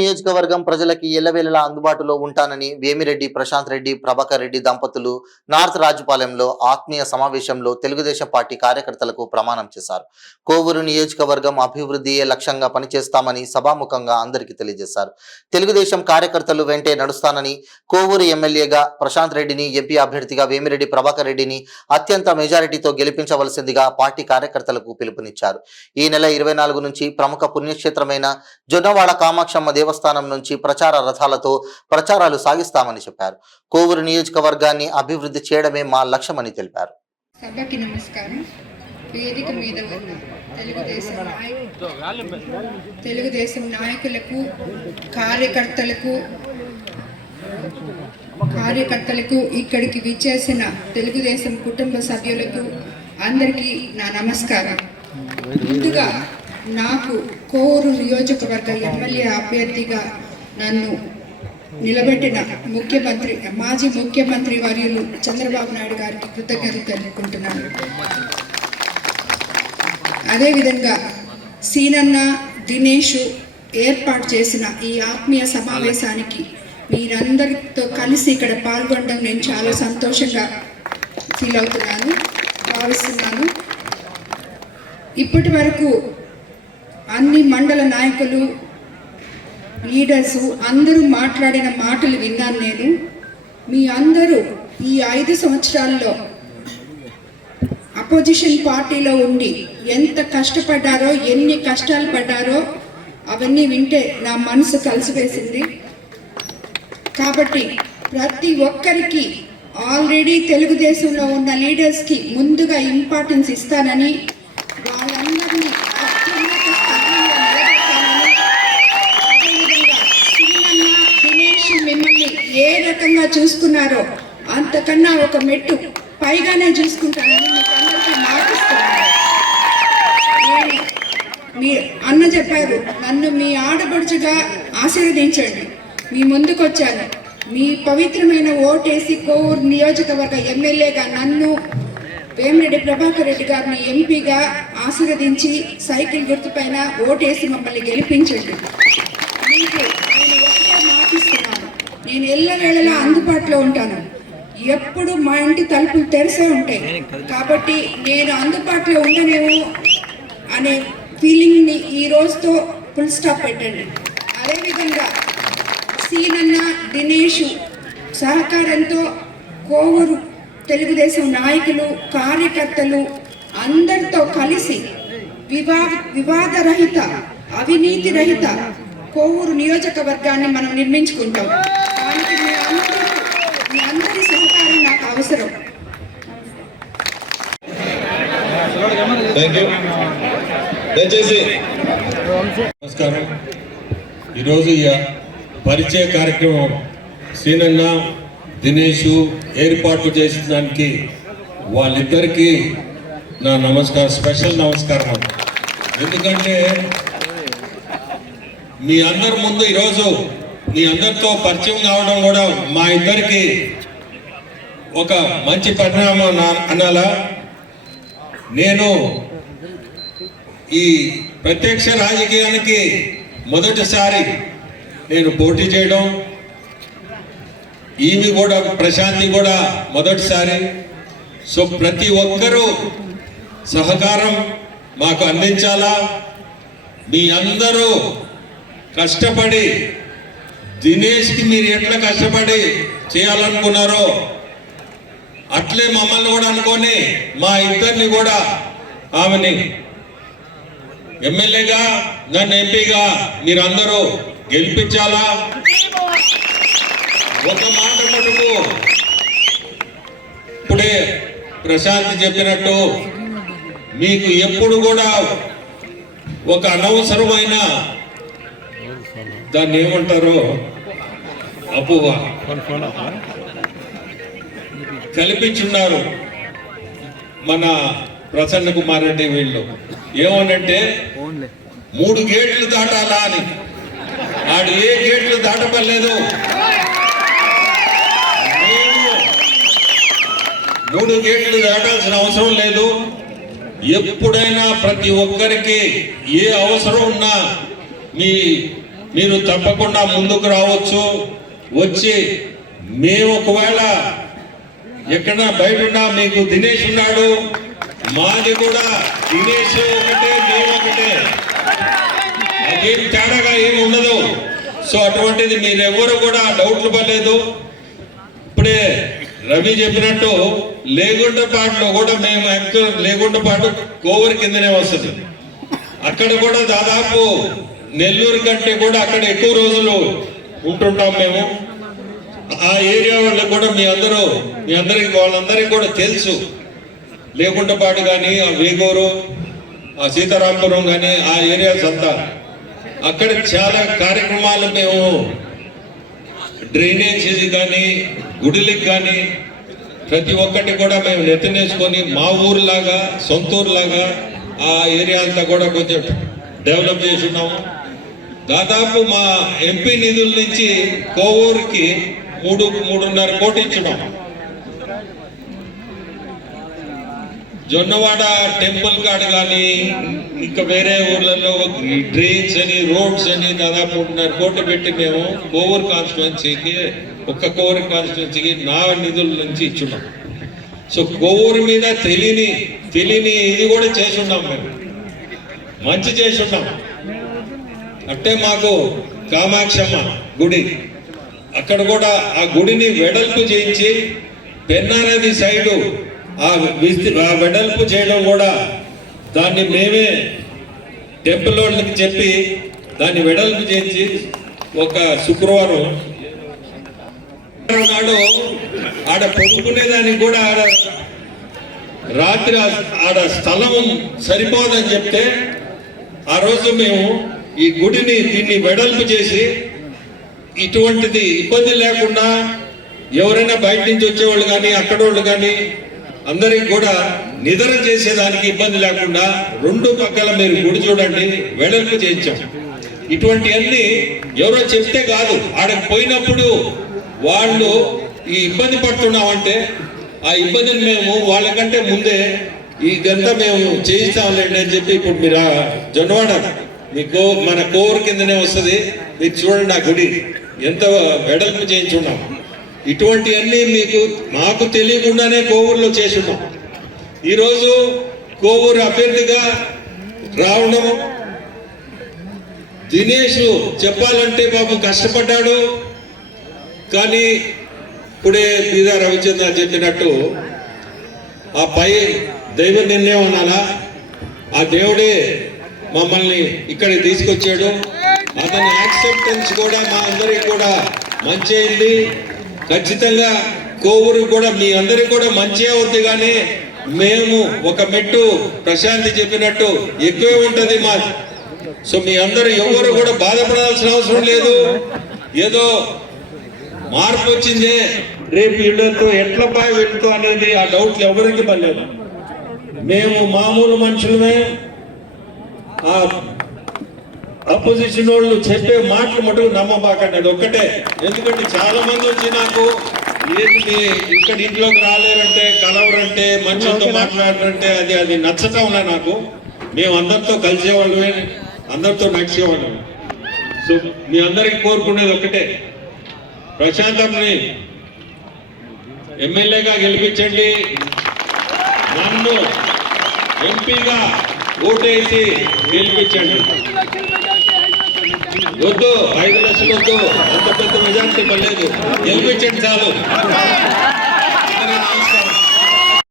నియోజకవర్గం ప్రజలకి ఎల్లవేళలా అందుబాటులో ఉంటానని వేమిరెడ్డి ప్రశాంత్ రెడ్డి, ప్రభాకర్ రెడ్డి దంపతులు నార్త్ రాజుపాలెంలో ఆత్మీయ సమావేశంలో తెలుగుదేశం పార్టీ కార్యకర్తలకు ప్రమాణం చేశారు. కోవూరు నియోజకవర్గం అభివృద్ధియే లక్ష్యంగా పనిచేస్తామని సభాముఖంగా అందరికీ తెలియజేశారు. తెలుగుదేశం కార్యకర్తలు వెంటే నడుస్తానని, కోవూరు ఎమ్మెల్యేగా ప్రశాంత్ రెడ్డిని, ఎంపీ అభ్యర్థిగా వేమిరెడ్డి ప్రభాకర్ రెడ్డిని అత్యంత మెజారిటీతో గెలిపించవలసిందిగా పార్టీ కార్యకర్తలకు పిలుపునిచ్చారు. ఈ నెల 24 నుంచి ప్రముఖ పుణ్యక్షేత్రమైన జొన్నవాడ కామాక్షమ్మ దేవస్థానం నుంచి ప్రచార రథాలతో ప్రచారాలు సాగిస్తామని చెప్పారు. కోవూరు నియోజకవర్గాన్ని అభివృద్ధి చేయడమే మా లక్ష్యమని తెలిపారు. సభకి నమస్కారం. వేదిక మీద ఉన్న తెలుగుదేశం నాయకులకు, కార్యకర్తలకు, ఇక్కడికి విచ్చేసిన తెలుగుదేశం కుటుంబ సభ్యులకు అందరికీ నా నమస్కారం. ముందుగా నాకు కోవూరు నియోజకవర్గ ఎమ్మెల్యే అభ్యర్థిగా నన్ను నిలబెట్టిన మాజీ ముఖ్యమంత్రి వర్యులు చంద్రబాబు నాయుడు గారికి కృతజ్ఞతలు తెలుపుకుంటున్నాను. అదేవిధంగా సీనన్న, దినేష్ ఏర్పాటు చేసిన ఈ ఆత్మీయ సమావేశానికి మీరందరితో కలిసి ఇక్కడ పాల్గొనడం నేను చాలా సంతోషంగా భావిస్తున్నాను. ఇప్పటి వరకు అన్ని మండల నాయకులు, లీడర్స్ అందరూ మాట్లాడిన మాటలు విన్నాను నేను. మీ అందరూ ఈ 5 సంవత్సరాల్లో అపోజిషన్ పార్టీలో ఉండి ఎంత కష్టపడ్డారో, ఎన్ని కష్టాలు పడ్డారో అవన్నీ వింటే నా మనసు కలిసివేసింది. కాబట్టి ప్రతి ఒక్కరికి ఆల్రెడీ తెలుగుదేశంలో ఉన్న లీడర్స్కి ముందుగా ఇంపార్టెన్స్ ఇస్తానని, వాళ్ళందరినీ అత్యున్నత స్థాయిలో నిలబెట్టాలని, అదేవిధంగా సీనన్న, దినేష్ మిమ్మల్ని ఏ రకంగా చూసుకున్నారో అంతకన్నా ఒక మెట్టు పైగానే చూసుకుంటానని మీకు అందరికీ మాటిస్తున్నాను. మీ అన్న చెప్పారు, నన్ను మీ ఆడపడుచుగా ఆశీర్వదించండి. మీ ముందుకు వచ్చాను. మీ పవిత్రమైన ఓటేసి కోవూరు నియోజకవర్గ ఎమ్మెల్యేగా నన్ను, వేమిరెడ్డి ప్రభాకర్ రెడ్డి గారిని ఎంపీగా ఆశీర్వదించి సైకిల్ గుర్తుపైన ఓటేసి మమ్మల్ని గెలిపించండి. మీకు నేను ఒకటే మాటిస్తున్నాను, నేను ఎల్లవేళలా అందుబాటులో ఉంటాను. ఎప్పుడు మా ఇంటి తలుపులు తెరిసే ఉంటాయి. కాబట్టి నేను అందుబాటులో ఉండనేమో అనే ఫీలింగ్ని ఈ రోజుతో ఫుల్ స్టాప్ పెట్టండి. అదేవిధంగా సీనన్న, దినేష్ సహకారంతో కోవూరు తెలుగుదేశం నాయకులు, కార్యకర్తలు అందరితో కలిసి వివాదరహిత, అవినీతి రహిత కోవూరు నియోజకవర్గాన్ని మనం నిర్మించుకుంటాం. దానికి మీ అందరి సహకారం నాకు అవసరం. నమస్కారం. ఈరోజు పరిచయ కార్యక్రమం సీనన్న, దినేష్ ఏర్పాటు చేసిన దానికి వాళ్ళిద్దరికీ నా నమస్కారం, స్పెషల్ నమస్కారం. ఎందుకంటే మీ అందరి ముందు ఈరోజు మీ అందరితో పరిచయం కావడం కూడా మా ఇద్దరికి ఒక మంచి పరిణామం అనాలా. నేను ఈ ప్రత్యక్ష రాజకీయానికి మొదటిసారి నేను పోటీ చేయడం, ఈమె కూడా ప్రశాంతి కూడా మొదటిసారి. సో ప్రతి ఒక్కరూ సహకారం మాకు అందించాలా. మీ అందరూ కష్టపడి దినేష్కి మీరు ఎట్లా కష్టపడి చేయాలనుకున్నారో అట్లే మమ్మల్ని కూడా అనుకొని మా ఇద్దరిని కూడా, ఆమెని ఎమ్మెల్యేగా నన్ను ఎంపీగా మీరందరూ గెలిపించాలా. ఒక మాట మటుకు ఇప్పుడే ప్రశాంత్ చెప్పినట్టు, మీకు ఎప్పుడు కూడా ఒక అనవసరమైన దాన్ని ఏమంటారో అపోహ కల్పించున్నారు మన ప్రసన్న కుమార్ రెడ్డి. వీళ్ళు ఏమనంటే 3 గేట్లు దాటాలా అని. ఆడు ఏ గేట్లు దాటపడలేదు. 3 గేట్లు దాటాల్సిన అవసరం లేదు. ఎప్పుడైనా ప్రతి ఒక్కరికి ఏ అవసరం ఉన్నా మీ మీరు తప్పకుండా ముందుకు రావచ్చు. వచ్చి మేము ఒకవేళ ఎక్కడన్నా బయట ఉన్నా మీకు దినేష్ ఉన్నాడు, మాది కూడా దినేష్ ఒకటే, మేము ఒకటే, అదేం తేడాగా ఏమి ఉండదు. సో అటువంటిది మీరెవరు కూడా డౌట్లు పడలేదు. ఇప్పుడే రవి చెప్పినట్టు లేగుంటపాటులో కూడా మేము లేగుంటపాటు కోవూరు కిందనే వస్తుంది. అక్కడ కూడా దాదాపు నెల్లూరు కంటే కూడా అక్కడ ఎక్కువ రోజులు ఉంటుంటాం మేము. ఆ ఏరియా వాళ్ళకి కూడా వాళ్ళందరికీ కూడా తెలుసు. లేకుంటపాటు కానీ ఆ వేగూరు, ఆ సీతారాంపురం కానీ ఆ ఏరియాస్ అంతా అక్కడ చాలా కార్యక్రమాలు మేము డ్రైనేజ్ కానీ గుడిలకు కానీ ప్రతి ఒక్కటి కూడా మేము నెత్తినేసుకొని మా ఊరులాగా సొంత ఊరులాగా ఆ ఏరియా అంతా కూడా కొంచెం డెవలప్ చేస్తున్నాము. దాదాపు మా ఎంపీ నిధుల నుంచి కోవూరుకి 3.5 కోట్లు ఇచ్చినాం. జొన్నవాడ టెంపుల్ కాడ కానీ ఇంకా వేరే ఊర్లలో డ్రైన్స్ అని రోడ్స్ అని దాదాపు 3.5 కోట్లు పెట్టి మేము కోవూరు కాన్స్టిట్యున్సీకి కోవూరు కాన్స్టిట్యున్సీకి నా నిధుల నుంచి ఇచ్చున్నాం. సో కోవూరు మీద తెలియని ఇది కూడా చేసున్నాం, మేము మంచి చేసున్నాం. అంటే మాకు కామాక్షమ్మ గుడి, అక్కడ కూడా ఆ గుడిని వెడల్పు చేయించి పెన్నానది సైడు ఆ వెడల్పు చేయడం కూడా దాన్ని మేమే టెంపుల్ వాళ్ళకి చెప్పి దాన్ని వెడల్పు చేయించి ఒక శుక్రవారం నాడు ఆడ పడుకునేదానికి కూడా ఆడ రాత్రి ఆడ స్థలం సరిపోదని చెప్తే ఆ రోజు మేము ఈ గుడిని దీన్ని వెడల్పు చేసి ఇటువంటిది ఇబ్బంది లేకుండా ఎవరైనా బయట నుంచి వచ్చేవాళ్ళు కానీ అక్కడ వాళ్ళు కానీ అందరికి కూడా నిద్ర చేసేదానికి ఇబ్బంది లేకుండా 2 పక్కల మీరు గుడి చూడండి వెడల్పు చేయించాం. ఇటువంటివన్నీ ఎవరో చెప్తే కాదు, ఆడకు పోయినప్పుడు వాళ్ళు ఈ ఇబ్బంది పడుతున్నామంటే ఆ ఇబ్బందిని మేము వాళ్ళకంటే ముందే ఇదంతా మేము చేయిస్తాంలేండి అని చెప్పి ఇప్పుడు మీరు జొన్నవాడ మీకు మన కోవూరు కిందనే వస్తుంది, మీరు చూడండి ఆ గుడి ఎంత వెడల్పు చేయించున్నాం. ఇటువంటివన్నీ మాకు తెలియకుండానే కోవూరులో చేసున్నాం. ఈరోజు కోవూరు అభ్యర్థిగా రావడం దినేష్ చెప్పాలంటే బాబు కష్టపడ్డాడు. కానీ ఇప్పుడే బీదా రవిచంద్ర చెప్పినట్టు ఆ పై దైవ నిర్ణయం అనాలా, ఆ దేవుడే మమ్మల్ని ఇక్కడికి తీసుకొచ్చాడు. అతని యాక్సెప్టెన్స్ కూడా మా అందరికి కూడా మంచి అయింది. ఖచ్చితంగా కోవూరు కూడా మీ అందరికి కూడా మంచి అవుద్ది. కానీ మేము ఒక మెట్టు ప్రశాంతి చెప్పినట్టు ఎక్కువే ఉంటుంది మాది. సో మీ అందరూ ఎవరు కూడా బాధపడాల్సిన అవసరం లేదు. ఏదో మార్పు వచ్చిందే రేపు వీళ్ళతో ఎట్ల పాయి వెళ్తూ అనేది ఆ డౌట్లు ఎవరికి పర్లేదు. మేము మామూలు మనుషులమే. ఆ అపోజిషన్ వాళ్ళు చెప్పే మాటలు మటుకు నమ్మబాకండి, అది ఒక్కటే. ఎందుకంటే చాలా మంది వచ్చి నాకు ఏంటి ఇక్కడ ఇంట్లోకి రాలేరంటే, కలవరంటే, మనుషులతో మాట్లాడారంటే అది నచ్చటంలే నాకు. మేము అందరితో కలిసేవాళ్ళమే, అందరితో నడిచేవాళ్ళం. సో మీ అందరికి కోరుకునేది ఒకటే, ప్రశాంతంని ఎమ్మెల్యేగా గెలిపించండి, నన్ను ఎంపీగా ఓటేసి గెలిపించండి. వద్దు 5 లక్షలు వద్దు, అంత పెద్ద మెజార్టీ పర్లేదు, గెలిపించండి చాలు.